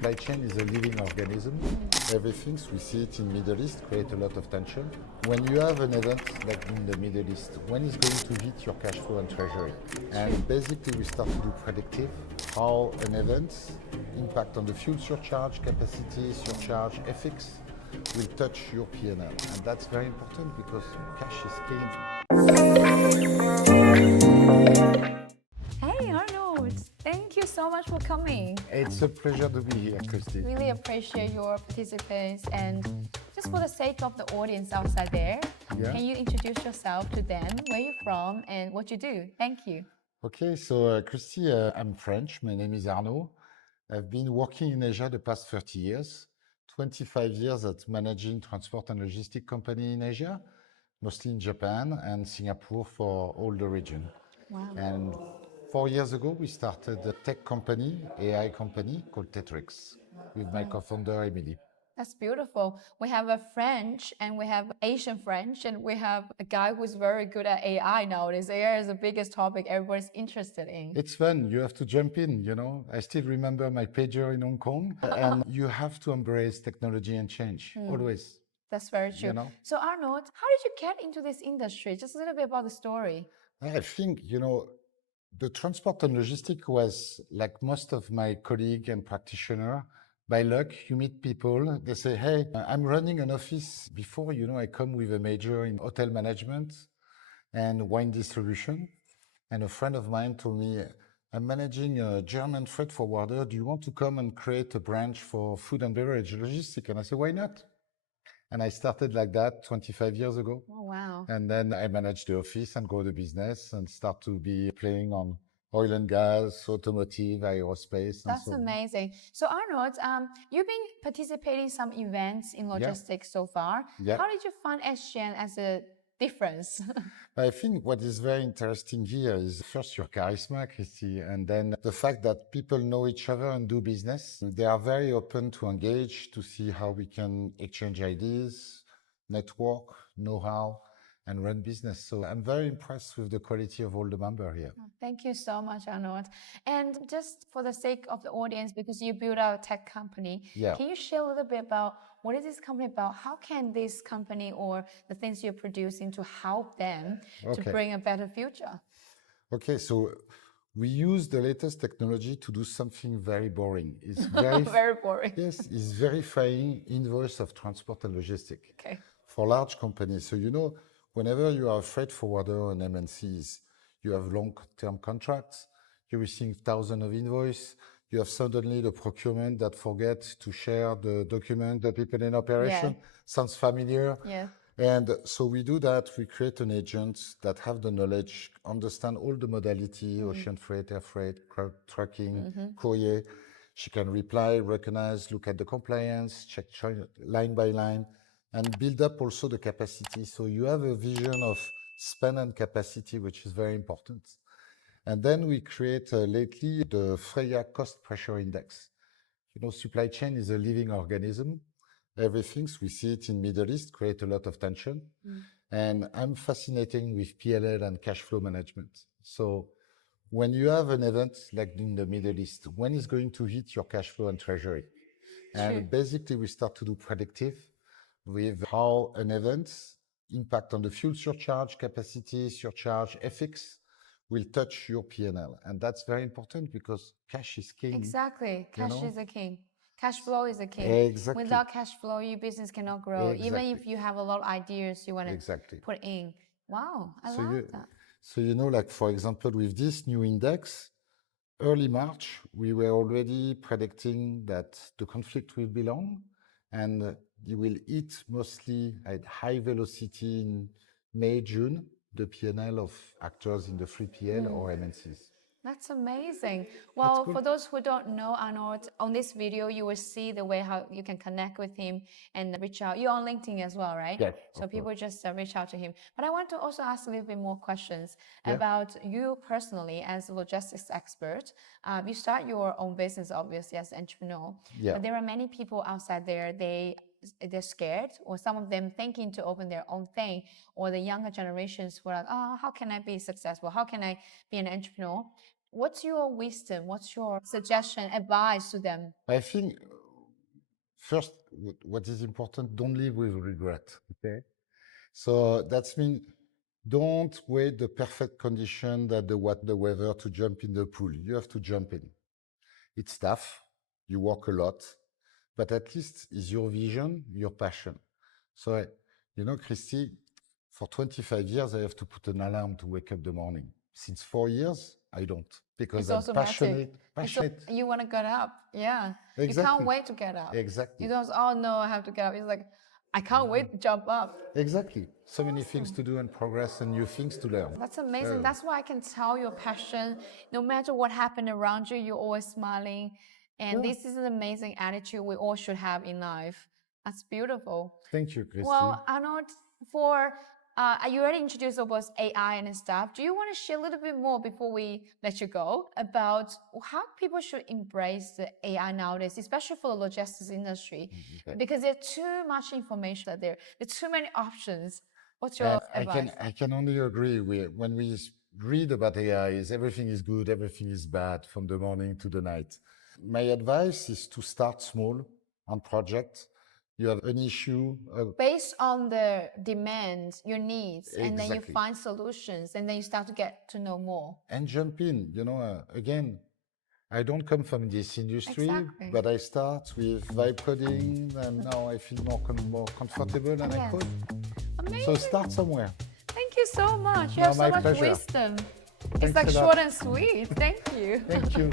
supply chain is a living organism. Everything, we see it in Middle East, create a lot of tension. When you have an event like in the Middle East, when is going to hit your cash flow and treasury? And basically we start to do predictive, how an event impact on the fuel surcharge, capacity, surcharge, FX will touch your P&L. And that's very important because cash is king. Hey Arnaud, thank you so much for coming. It's a pleasure to be here, Christy. Really appreciate your participants, and just for the sake of the audience outside there, can you introduce yourself to them, where you're from and what you do? Thank you. Okay, so Christy, I'm French. My name is Arnaud. I've been working in Asia the past 30 years, 25 years at managing transport and logistic company in Asia, mostly in Japan and Singapore for all the region. Wow. And 4 years ago, we started a tech company, AI company called TetriXX with my co-founder, Emily. That's beautiful. We have a French and we have Asian French and we have a guy who's very good at AI nowadays. AI is the biggest topic everybody's interested in. It's fun. You have to jump in, you know. I still remember my pager in Hong Kong and you have to embrace technology and change, always. That's very true. You know? So Arnaud, how did you get into this industry? Just a little bit about the story. I think, the transport and logistics was like most of my colleagues and practitioners. By luck, you meet people, they say, hey, I'm running an office. Before, I come with a major in hotel management and wine distribution. And a friend of mine told me, I'm managing a German freight forwarder. Do you want to come and create a branch for food and beverage logistics? And I said, why not? And I started like that 25 years ago. Oh, wow. And then I managed the office and grow the business and start to be playing on oil and gas, automotive, aerospace. That's amazing. So Arnaud, you've been participating in some events in logistics so far. Yeah. How did you find SGN as a difference? I think what is very interesting here is first your charisma, Christy, and then the fact that people know each other and do business. They are very open to engage, to see how we can exchange ideas, network, know-how, and run business. So I'm very impressed with the quality of all the members here. Thank you so much, Arnaud. And just for the sake of the audience, because you built a tech company, can you share a little bit about what is this company about? How can this company or the things you're producing to help them to bring a better future? Okay, so we use the latest technology to do something very boring. It's very, very boring. Yes, it's verifying invoice of transport and logistics for large companies. So, whenever you are a freight forwarder and MNCs, you have long-term contracts, you receive thousands of invoices, you have suddenly the procurement that forgets to share the document, the people in operation. Sounds familiar? Yeah. And so we do that. We create an agent that have the knowledge, understand all the modality, ocean freight, air freight, trucking, courier. She can reply, recognize, look at the compliance, check line by line, and build up also the capacity. So you have a vision of spend and capacity, which is very important. And then we create lately the Freya cost pressure index. Supply chain is a living organism. Everything, we see it in Middle East, create a lot of tension. And I'm fascinated with PLL and cash flow management. So when you have an event like in the Middle East, when is going to hit your cash flow and treasury? And basically we start to do predictive with how an event impact on the fuel surcharge, capacity, surcharge, FX will touch your P&L. And that's very important because cash is king. Exactly. Cash is a king. Cash flow is a king. Exactly. Without cash flow, your business cannot grow. Even if you have a lot of ideas you want to put in. Wow, I love that. So, like for example, with this new index, early March, we were already predicting that the conflict will be long and you will hit mostly at high velocity in May, June, the P&L of actors in the 3PL or MNCs. That's amazing. Well, for those who don't know Arnaud, on this video, you will see the way how you can connect with him and reach out. You're on LinkedIn as well, right? Yes. So people just reach out to him. But I want to also ask a little bit more questions about you personally as a logistics expert. You start your own business, obviously, as an entrepreneur. But there are many people outside there, they're scared, or some of them thinking to open their own thing, or the younger generations who are like, oh, how can I be successful? How can I be an entrepreneur? What's your wisdom? What's your suggestion, advice to them? I think first, what is important, don't live with regret, okay? So that means don't wait the perfect condition that the weather to jump in the pool. You have to jump in. It's tough. You work a lot, but at least it's your vision, your passion. So, you know, Christy, for 25 years, I have to put an alarm to wake up in the morning. Since 4 years, I don't, because it's I'm passionate. You want to get up. Yeah. Exactly. You can't wait to get up. Exactly. You don't, oh no, I have to get up. It's like, I can't wait to jump up. Exactly. So many things to do and progress and new things to learn. That's amazing. That's why I can tell your passion. No matter what happened around you, you're always smiling. And this is an amazing attitude we all should have in life. That's beautiful. Thank you, Christy. Well, Arnaud, you already introduced about AI and stuff. Do you want to share a little bit more before we let you go about how people should embrace the AI nowadays, especially for the logistics industry? Okay. Because there's too much information out there. There's too many options. What's your advice? I can only agree. When we read about AI, everything is good, everything is bad from the morning to the night. My advice is to start small on projects. You have an issue. Based on the demand, your needs, exactly. And then you find solutions, and then you start to get to know more. And jump in. You know, again, I don't come from this industry, exactly. But I start with vibe coding, and now I feel more comfortable, and I code. Amazing. So start somewhere. Thank you so much. You have so much wisdom. It's like short and sweet. Thank you. Thank you.